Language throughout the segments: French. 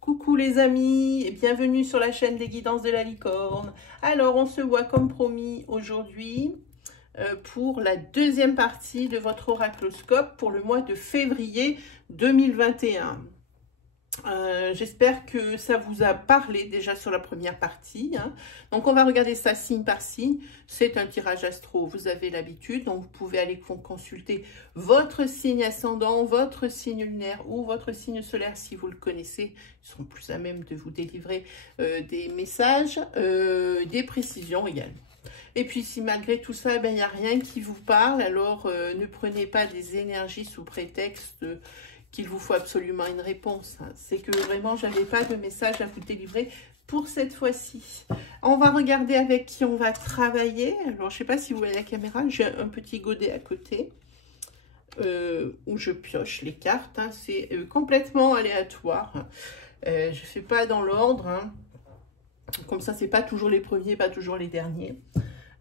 Coucou les amis et bienvenue sur la chaîne des guidances de la licorne. Alors on se voit comme promis aujourd'hui pour la deuxième partie de votre oracloscope pour le mois de février 2021. J'espère que ça vous a parlé déjà sur la première partie. Donc on va regarder ça signe par signe. C'est un tirage astro, vous avez l'habitude. Donc vous pouvez aller consulter votre signe ascendant, votre signe lunaire ou votre signe solaire si vous le connaissez. Ils seront plus à même de vous délivrer des messages, des précisions également. Et puis si malgré tout ça, il n'y a rien qui vous parle, alors ne prenez pas des énergies sous prétexte qu'il vous faut absolument une réponse. C'est que vraiment, je n'avais pas de message à vous délivrer pour cette fois-ci. On va regarder avec qui on va travailler. Alors, je ne sais pas si vous voyez la caméra, j'ai un petit godet à côté où je pioche les cartes. C'est complètement aléatoire. Je ne fais pas dans l'ordre. Comme ça, ce n'est pas toujours les premiers, pas toujours les derniers.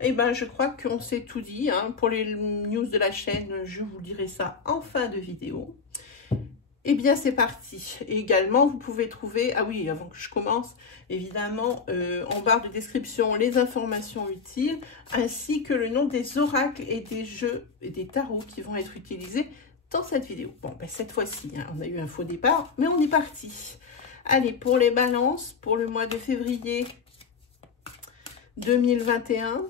Et ben, je crois qu'on s'est tout dit. Pour les news de la chaîne, je vous dirai ça en fin de vidéo. Eh bien, c'est parti. Et également, vous pouvez trouver, ah oui, avant que je commence, évidemment, en barre de description, les informations utiles, ainsi que le nom des oracles et des jeux et des tarots qui vont être utilisés dans cette vidéo. Bon, ben, cette fois-ci, on a eu un faux départ, mais on est parti. Allez, pour les balances, pour le mois de février 2021,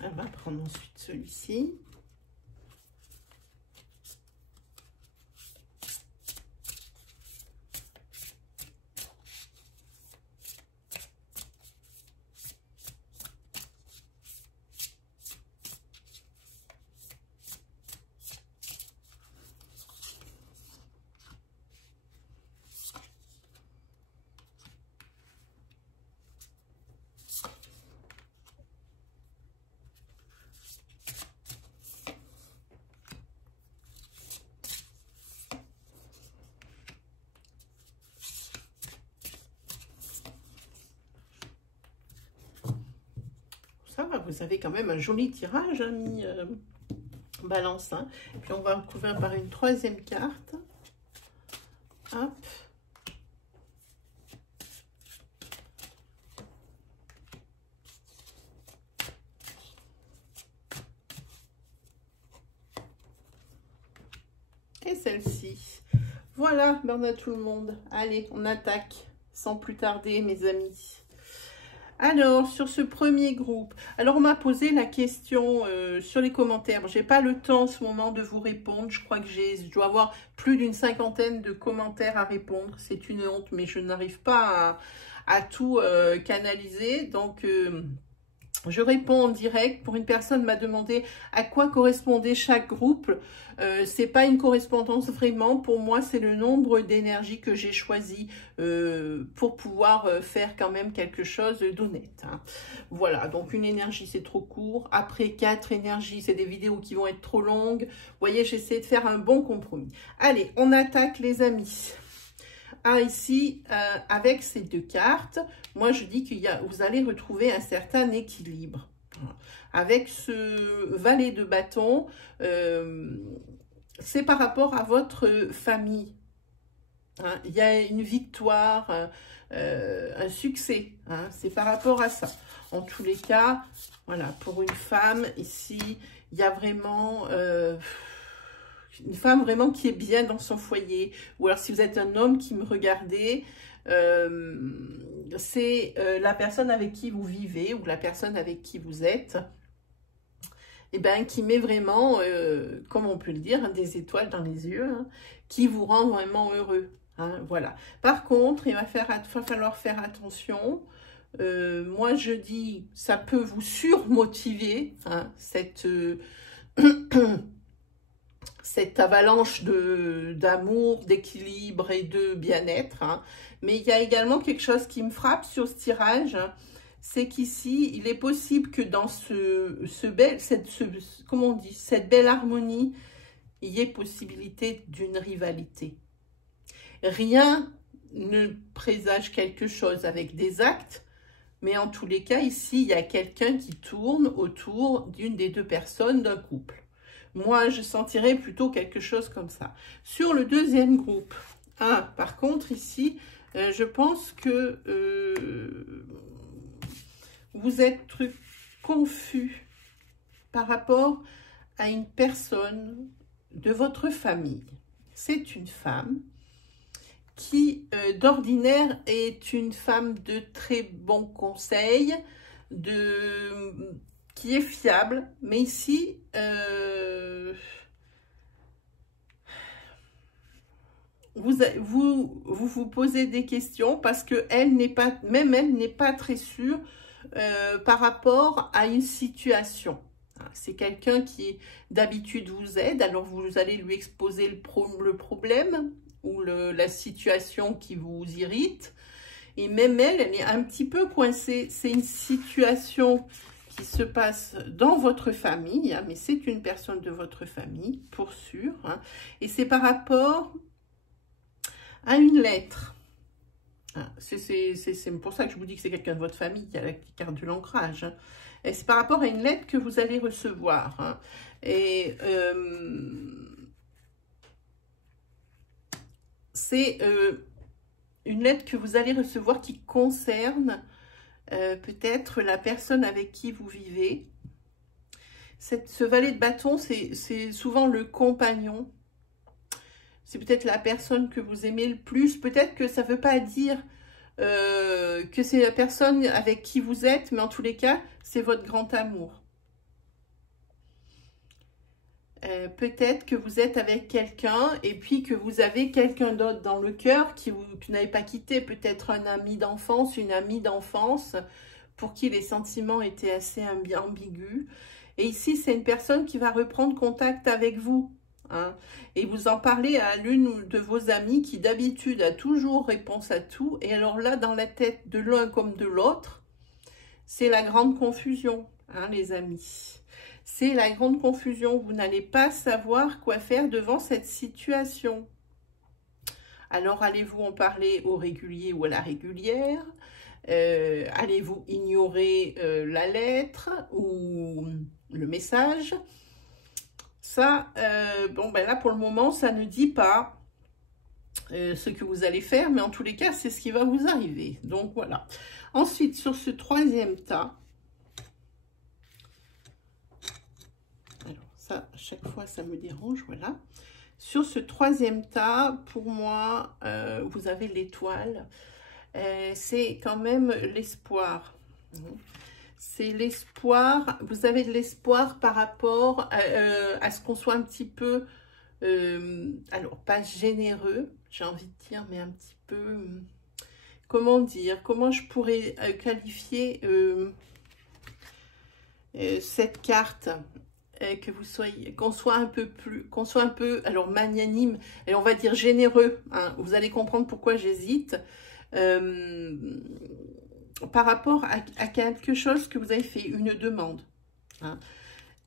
on va prendre ensuite celui-ci. Vous avez quand même un joli tirage, ami Balance. Et puis on va recouvrir par une troisième carte. Hop. Et celle-ci. Voilà, ben on a tout le monde. Allez, on attaque sans plus tarder, mes amis. Alors, sur ce premier groupe, alors on m'a posé la question sur les commentaires. J'ai pas le temps en ce moment de vous répondre. Je crois que je dois avoir plus d'une cinquantaine de commentaires à répondre. C'est une honte, mais je n'arrive pas à tout canaliser. Donc, je réponds en direct. Pour une personne m'a demandé à quoi correspondait chaque groupe. C'est pas une correspondance vraiment. Pour moi, c'est le nombre d'énergies que j'ai choisi pour pouvoir faire quand même quelque chose d'honnête. Voilà, donc une énergie, c'est trop court. Après, 4 énergies, c'est des vidéos qui vont être trop longues. Vous voyez, j'essaie de faire un bon compromis. Allez, on attaque les amis. Ici, avec ces deux cartes, moi je dis qu'il y a, vous allez retrouver un certain équilibre. Avec ce valet de bâton, c'est par rapport à votre famille. Il y a une victoire, un succès. C'est par rapport à ça. En tous les cas, voilà, pour une femme, ici, il y a vraiment... une femme vraiment qui est bien dans son foyer. Ou alors si vous êtes un homme qui me regardez, c'est la personne avec qui vous vivez ou la personne avec qui vous êtes. eh ben, qui met vraiment, comme on peut le dire, hein, des étoiles dans les yeux, hein, qui vous rend vraiment heureux. Hein, voilà. Par contre, il va falloir faire attention. Moi, je dis, ça peut vous surmotiver, hein, cette avalanche d'amour, d'équilibre et de bien-être. Hein. Mais il y a également quelque chose qui me frappe sur ce tirage, hein, c'est qu'ici, il est possible que dans comment on dit, cette belle harmonie, il y ait possibilité d'une rivalité. Rien ne présage quelque chose avec des actes, mais en tous les cas, ici, il y a quelqu'un qui tourne autour d'une des deux personnes d'un couple. Moi, je sentirais plutôt quelque chose comme ça. Sur le deuxième groupe, par contre, ici, je pense que vous êtes confus par rapport à une personne de votre famille. C'est une femme qui, d'ordinaire, est une femme de très bons conseils, qui est fiable, mais ici, vous posez des questions parce que même elle n'est pas très sûre par rapport à une situation. C'est quelqu'un qui d'habitude vous aide, alors vous allez lui exposer le problème ou la situation qui vous irrite, et même elle est un petit peu coincée. C'est une situation qui se passe dans votre famille, hein, mais c'est une personne de votre famille, pour sûr, hein, et c'est par rapport à une lettre. C'est pour ça que je vous dis que c'est quelqu'un de votre famille qui a la carte de l'ancrage. Hein. Et c'est par rapport à une lettre que vous allez recevoir. Hein. Et c'est une lettre que vous allez recevoir qui concerne peut-être la personne avec qui vous vivez. Ce valet de bâton, c'est souvent le compagnon. C'est peut-être la personne que vous aimez le plus. Peut-être que ça ne veut pas dire que c'est la personne avec qui vous êtes, mais en tous les cas, c'est votre grand amour. Peut-être que vous êtes avec quelqu'un et puis que vous avez quelqu'un d'autre dans le cœur que vous n'avez pas quitté. Peut-être un ami d'enfance, une amie d'enfance pour qui les sentiments étaient assez ambigus. Et ici, c'est une personne qui va reprendre contact avec vous. Hein, et vous en parlez à l'une de vos amies qui d'habitude a toujours réponse à tout, et alors là dans la tête de l'un comme de l'autre, c'est la grande confusion, hein, les amis, c'est la grande confusion. Vous n'allez pas savoir quoi faire devant cette situation. Alors allez-vous en parler au régulier ou à la régulière? Allez-vous ignorer la lettre ou le message? Ça, bon, ben là, pour le moment, ça ne dit pas ce que vous allez faire, mais en tous les cas, c'est ce qui va vous arriver. Donc, voilà. Ensuite, sur ce troisième tas, alors ça, à chaque fois, ça me dérange, voilà. Sur ce troisième tas, pour moi, vous avez l'étoile. C'est quand même l'espoir. C'est l'espoir, vous avez de l'espoir par rapport à ce qu'on soit un petit peu, alors pas généreux, j'ai envie de dire, mais un petit peu, comment dire, comment je pourrais qualifier cette carte, que vous soyez, qu'on soit un peu, alors magnanime, et on va dire généreux, hein, vous allez comprendre pourquoi j'hésite, par rapport à quelque chose que vous avez fait, une demande, hein,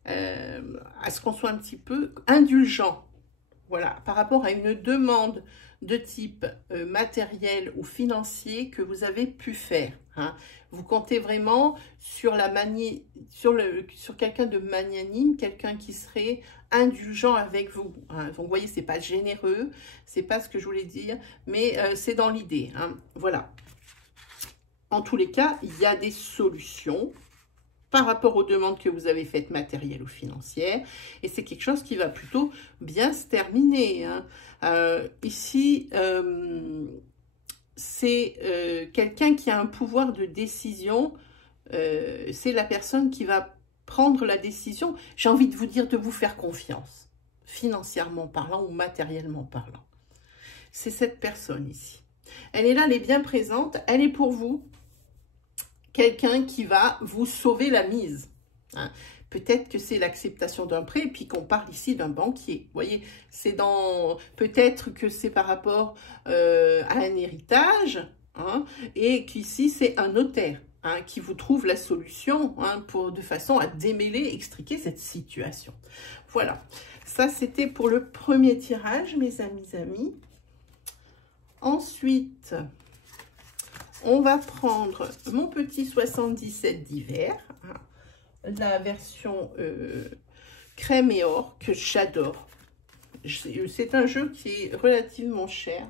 à ce qu'on soit un petit peu indulgent, voilà, par rapport à une demande de type matériel ou financier que vous avez pu faire. Hein. Vous comptez vraiment sur sur quelqu'un de magnanime, quelqu'un qui serait indulgent avec vous. Hein. Donc, vous voyez, c'est pas généreux, c'est pas ce que je voulais dire, mais c'est dans l'idée. Hein. Voilà. En tous les cas, il y a des solutions par rapport aux demandes que vous avez faites, matérielles ou financières, et c'est quelque chose qui va plutôt bien se terminer. Hein. Ici, c'est quelqu'un qui a un pouvoir de décision, c'est la personne qui va prendre la décision, j'ai envie de vous dire de vous faire confiance, financièrement parlant ou matériellement parlant. C'est cette personne ici. Elle est là, elle est bien présente, elle est pour vous. Quelqu'un qui va vous sauver la mise. Hein. Peut-être que c'est l'acceptation d'un prêt, et puis qu'on parle ici d'un banquier. Vous voyez, c'est dans... Peut-être que c'est par rapport à un héritage, hein, et qu'ici, c'est un notaire hein, qui vous trouve la solution hein, de façon à démêler, extriquer cette situation. Voilà, ça c'était pour le premier tirage, mes amis. Ensuite... on va prendre mon petit 77 d'hiver, hein, la version crème et or, que j'adore. C'est un jeu qui est relativement cher,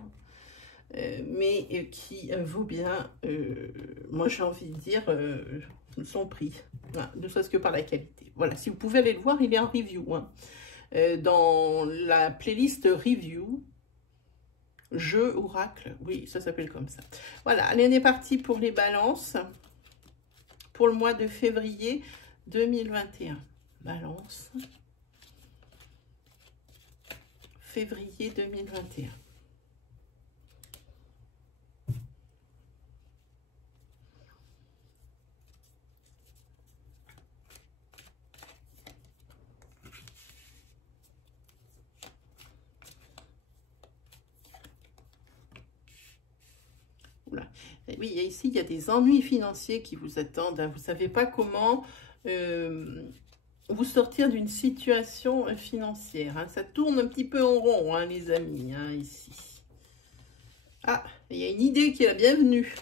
mais qui vaut bien, moi j'ai envie de dire, son prix, hein, ne serait-ce que par la qualité. Voilà, si vous pouvez aller le voir, il est en review, hein, dans la playlist review. Jeu oracle, oui, ça s'appelle comme ça. Voilà, allez, on est parti pour les balances. Pour le mois de février 2021. Balance. Février 2021. Oula. Et oui, ici, il y a des ennuis financiers qui vous attendent. Hein. Vous ne savez pas comment vous sortir d'une situation financière. Hein. Ça tourne un petit peu en rond, hein, les amis, hein, ici. Ah, il y a une idée qui est la bienvenue.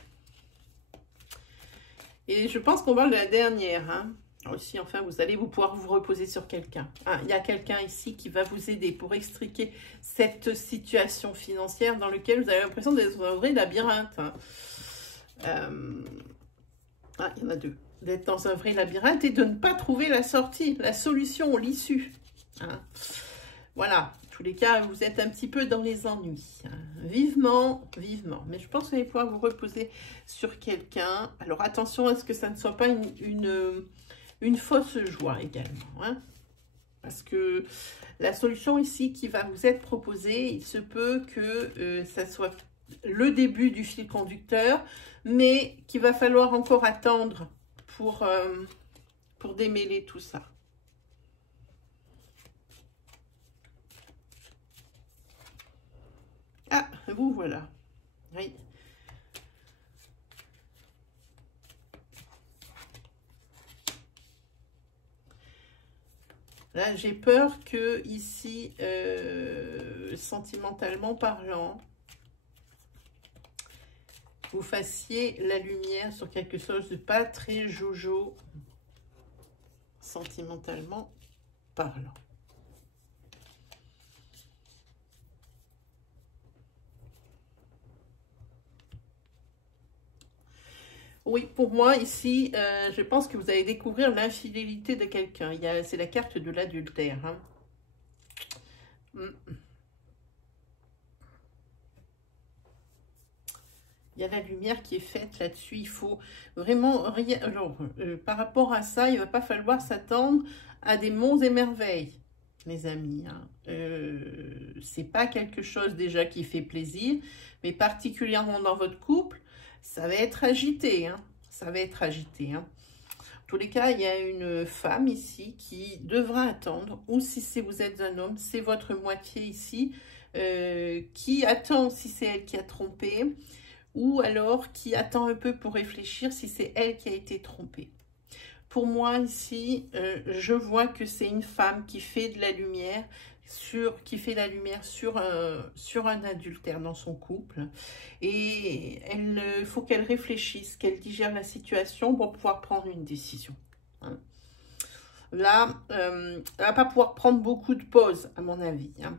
Et je pense qu'on parle de la dernière. Hein. Aussi, enfin, vous allez pouvoir vous reposer sur quelqu'un. Ah, il y a quelqu'un ici qui va vous aider pour extriquer cette situation financière dans laquelle vous avez l'impression d'être dans un vrai labyrinthe. Hein. Ah, il y en a deux. D'être dans un vrai labyrinthe et de ne pas trouver la sortie, la solution, l'issue. Hein. Voilà. En tous les cas, vous êtes un petit peu dans les ennuis. Hein. Vivement, vivement. Mais je pense que vous allez pouvoir vous reposer sur quelqu'un. Alors, attention à ce que ça ne soit pas une fausse joie également. Hein. Parce que la solution ici qui va vous être proposée, il se peut que ça soit le début du fil conducteur, mais qu'il va falloir encore attendre pour démêler tout ça. Ah, vous voilà. Oui. Là, j'ai peur que ici, sentimentalement parlant, vous fassiez la lumière sur quelque chose de pas très jojo, sentimentalement parlant. Oui, pour moi, ici, je pense que vous allez découvrir l'infidélité de quelqu'un. C'est la carte de l'adultère. Hein. Il y a la lumière qui est faite là-dessus. Il faut vraiment rien... Alors, par rapport à ça, il ne va pas falloir s'attendre à des monts et merveilles, mes amis. Hein. C'est pas quelque chose déjà qui fait plaisir, mais particulièrement dans votre couple, ça va être agité. Hein. Ça va être agité. Hein. En tous les cas, il y a une femme ici qui devra attendre, ou si vous êtes un homme, c'est votre moitié ici, qui attend si c'est elle qui a trompé, ou alors qui attend un peu pour réfléchir si c'est elle qui a été trompée. Pour moi, ici, je vois que c'est une femme qui fait de la lumière, sur un adultère dans son couple. Et il faut qu'elle réfléchisse, qu'elle digère la situation pour pouvoir prendre une décision. Hein. Là, elle ne va pas pouvoir prendre beaucoup de pauses, à mon avis. Hein.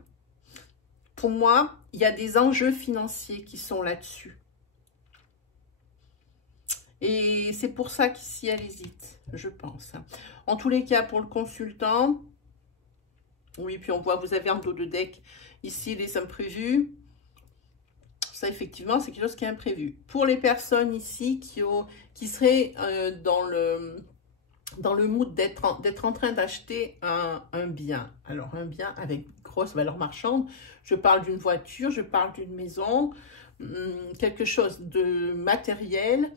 Pour moi, il y a des enjeux financiers qui sont là-dessus. Et c'est pour ça qu'ici, elle hésite, je pense. En tous les cas, pour le consultant, oui, puis on voit, vous avez en dos de deck, ici, les imprévus. Ça, effectivement, c'est quelque chose qui est imprévu. Pour les personnes ici qui seraient dans le mood d'être en train d'acheter un bien. Alors, un bien avec grosse valeur marchande. Je parle d'une voiture, je parle d'une maison, quelque chose de matériel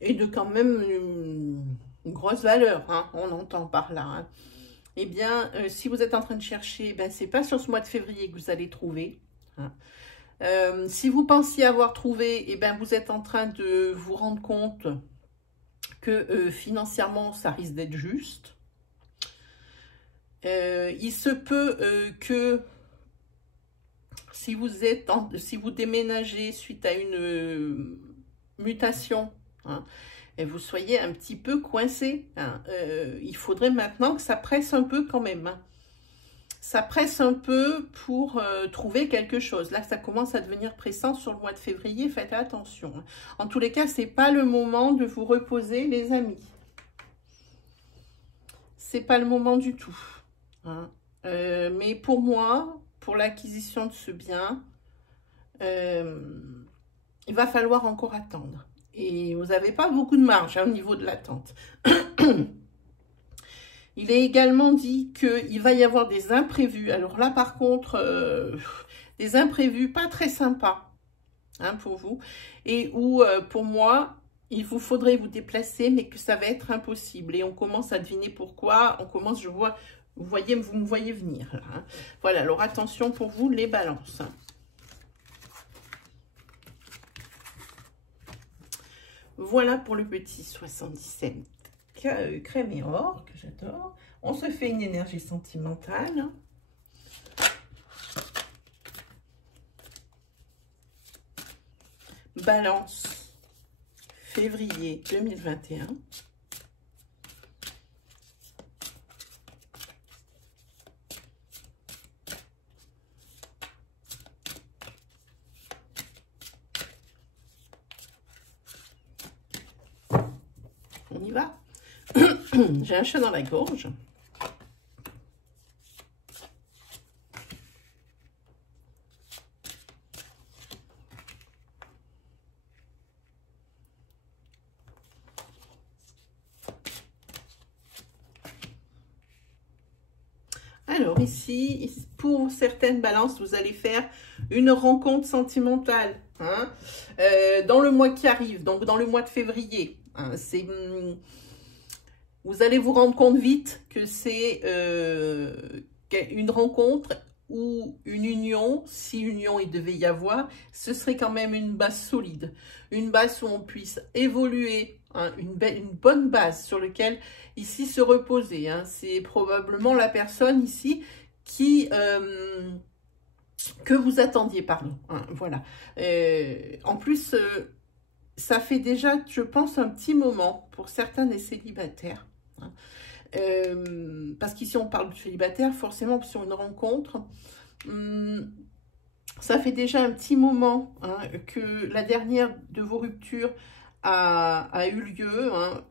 et de quand même une grosse valeur, hein, on entend par là. Hein. Eh bien, si vous êtes en train de chercher, ben, c'est pas sur ce mois de février que vous allez trouver. Hein. Si vous pensiez avoir trouvé, eh ben, vous êtes en train de vous rendre compte que financièrement, ça risque d'être juste. Il se peut que si vous déménagez suite à une mutation, hein, et vous soyez un petit peu coincé, hein, il faudrait maintenant que ça presse un peu quand même. Hein. Ça presse un peu pour trouver quelque chose. Là, ça commence à devenir pressant sur le mois de février. Faites attention. Hein. En tous les cas, ce n'est pas le moment de vous reposer, les amis. C'est pas le moment du tout. Hein. Mais pour moi, pour l'acquisition de ce bien, il va falloir encore attendre. Et vous n'avez pas beaucoup de marge hein, au niveau de l'attente. Il est également dit qu'il va y avoir des imprévus. Alors là, par contre, des imprévus pas très sympas hein, pour vous. Et où, pour moi, il vous faudrait vous déplacer, mais que ça va être impossible. Et on commence à deviner pourquoi. On commence, je vois, vous me voyez venir. Là, hein. Voilà, alors attention pour vous, les balances. Voilà pour le petit 77 crème et or, que j'adore. On se fait une énergie sentimentale. Balance, février 2021. On y va. J'ai un chat dans la gorge. Alors ici, pour certaines balances, vous allez faire une rencontre sentimentale hein, dans le mois qui arrive, donc dans le mois de février. Hein, vous allez vous rendre compte vite que c'est une rencontre ou une union, si union il devait y avoir, ce serait quand même une base solide, une base où on puisse évoluer, hein, une bonne base sur laquelle ici se reposer. Hein. C'est probablement la personne ici qui que vous attendiez, pardon. Hein, voilà. En plus, ça fait déjà, je pense, un petit moment pour certains des célibataires. Hein. Parce qu'ici on parle de célibataire, forcément sur une rencontre, ça fait déjà un petit moment hein, que la dernière de vos ruptures a eu lieu. Hein.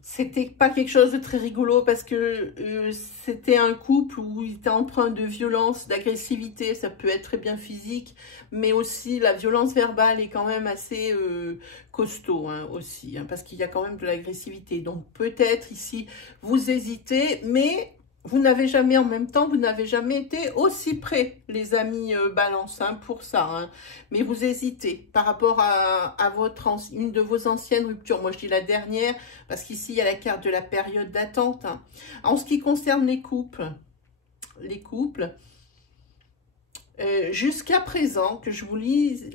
C'était pas quelque chose de très rigolo parce que c'était un couple où il était empreint de violence, d'agressivité, ça peut être très bien physique, mais aussi la violence verbale est quand même assez costaud hein, aussi, hein, parce qu'il y a quand même de l'agressivité. Donc peut-être ici, vous hésitez, mais vous n'avez jamais en même temps, vous n'avez jamais été aussi près, les amis balance, hein, pour ça. Hein. Mais vous hésitez par rapport à une de vos anciennes ruptures. Moi, je dis la dernière, parce qu'ici, il y a la carte de la période d'attente. Hein. En ce qui concerne les couples, jusqu'à présent, que je vous lise,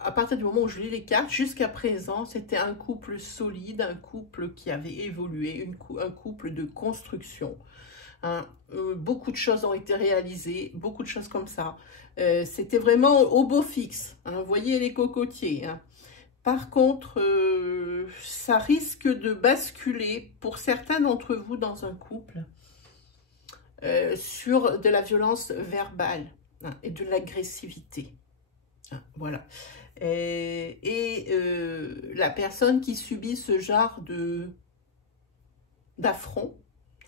à partir du moment où je lis les cartes, jusqu'à présent, c'était un couple solide, un couple qui avait évolué, un couple de construction. Hein. Beaucoup de choses ont été réalisées, beaucoup de choses comme ça. C'était vraiment au beau fixe. Hein. Vous voyez les cocotiers. Hein. Par contre, ça risque de basculer pour certains d'entre vous dans un couple. Sur de la violence verbale hein, et de l'agressivité. Hein, voilà. La personne qui subit ce genre d'affront,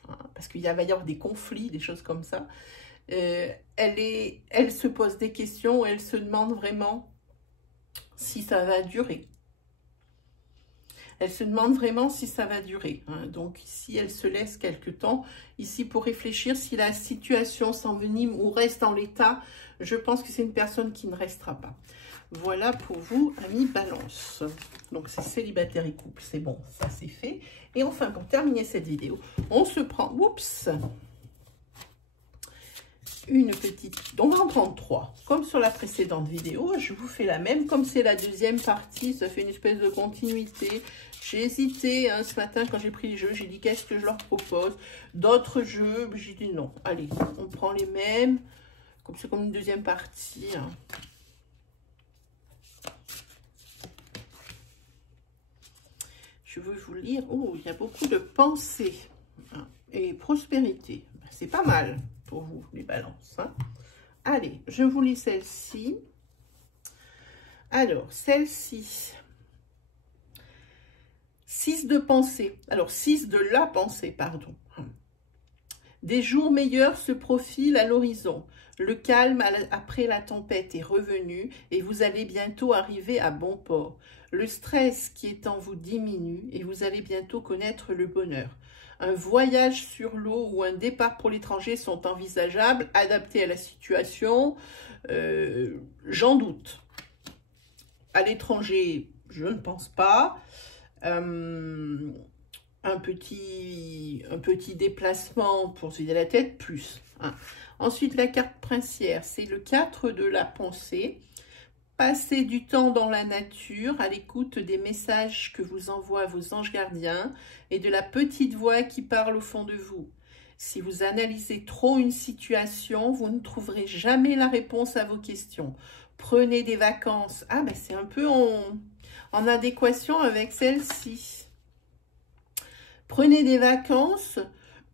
hein, parce qu'il va y avoir des conflits, des choses comme ça, elle se pose des questions, elle se demande vraiment si ça va durer. Elle se demande vraiment si ça va durer. Hein. Donc ici, elle se laisse quelque temps. Ici, pour réfléchir, si la situation s'envenime ou reste en l'état, je pense que c'est une personne qui ne restera pas. Voilà pour vous, amis Balance. Donc, c'est célibataire et couple, c'est bon, ça c'est fait. Et enfin, pour terminer cette vidéo, on se prend, oups, une petite, on va en prendre 3. Comme sur la précédente vidéo, je vous fais la même. Comme c'est la deuxième partie, ça fait une espèce de continuité. J'ai hésité hein, ce matin quand j'ai pris les jeux, j'ai dit qu'est-ce que je leur propose. D'autres jeux, j'ai dit non. Allez, on prend les mêmes. Comme c'est comme une deuxième partie. Hein. Je veux vous lire. Oh, il y a beaucoup de pensées hein, et prospérité. C'est pas mal pour vous, les balances. Hein. Allez, je vous lis celle-ci. Alors, celle-ci. 6 de pensée. Alors, 6 de la pensée, pardon. Des jours meilleurs se profilent à l'horizon. Le calme après la tempête est revenu et vous allez bientôt arriver à bon port. Le stress qui est en vous diminue et vous allez bientôt connaître le bonheur. Un voyage sur l'eau ou un départ pour l'étranger sont envisageables, adaptés à la situation. J'en doute. À l'étranger, je ne pense pas. Un petit déplacement pour se vider la tête, plus. Hein. Ensuite, la carte princière, c'est le 4 de la pensée. Passez du temps dans la nature, à l'écoute des messages que vous envoient vos anges gardiens et de la petite voix qui parle au fond de vous. Si vous analysez trop une situation, vous ne trouverez jamais la réponse à vos questions. Prenez des vacances. Ah, ben c'est un peu en adéquation avec celle-ci. Prenez des vacances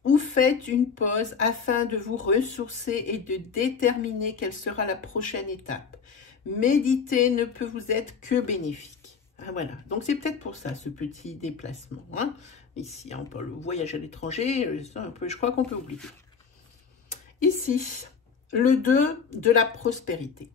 ou faites une pause afin de vous ressourcer et de déterminer quelle sera la prochaine étape. Méditer ne peut vous être que bénéfique. Ah, voilà, donc c'est peut-être pour ça ce petit déplacement. Hein. Ici, on peut le voyage à l'étranger, je crois qu'on peut oublier. Ici, le 2 de la prospérité.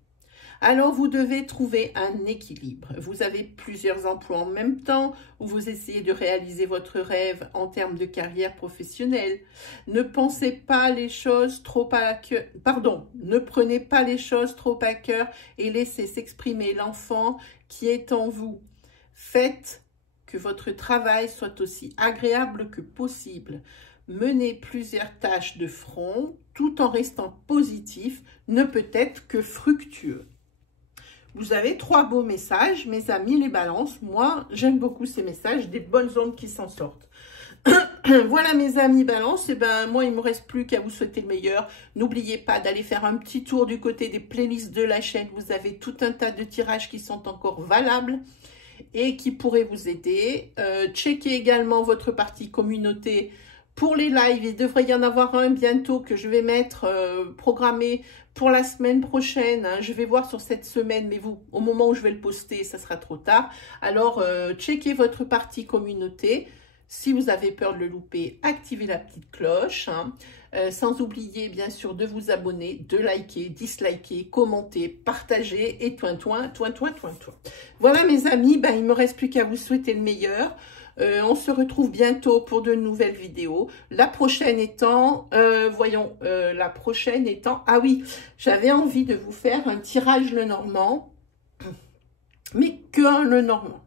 Alors, vous devez trouver un équilibre. Vous avez plusieurs emplois en même temps où vous essayez de réaliser votre rêve en termes de carrière professionnelle. Ne pensez pas les choses trop à cœur. Pardon, ne prenez pas les choses trop à cœur et laissez s'exprimer l'enfant qui est en vous. Faites que votre travail soit aussi agréable que possible. Menez plusieurs tâches de front tout en restant positif ne peut être que fructueux. Vous avez 3 beaux messages, mes amis les balances. Moi, j'aime beaucoup ces messages, des bonnes ondes qui s'en sortent. Voilà mes amis balance, et ben moi il ne me reste plus qu'à vous souhaiter le meilleur. N'oubliez pas d'aller faire un petit tour du côté des playlists de la chaîne. Vous avez tout un tas de tirages qui sont encore valables et qui pourraient vous aider. Checkez également votre partie communauté. Pour les lives, il devrait y en avoir un bientôt que je vais mettre programmé pour la semaine prochaine. Hein. Je vais voir sur cette semaine, mais vous, au moment où je vais le poster, ça sera trop tard. Alors, checkez votre partie communauté. Si vous avez peur de le louper, activez la petite cloche. Hein. Sans oublier, bien sûr, de vous abonner, de liker, disliker, commenter, partager et toin. Voilà, mes amis, ben, il ne me reste plus qu'à vous souhaiter le meilleur. On se retrouve bientôt pour de nouvelles vidéos. La prochaine étant, ah oui, j'avais envie de vous faire un tirage Lenormand, mais qu'un Lenormand,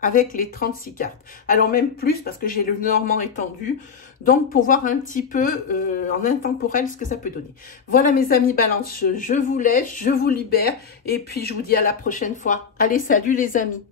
avec les 36 cartes. Alors même plus, parce que j'ai le Lenormand étendu, donc pour voir un petit peu en intemporel ce que ça peut donner. Voilà mes amis balance, je vous laisse, je vous libère, et puis je vous dis à la prochaine fois. Allez, salut les amis.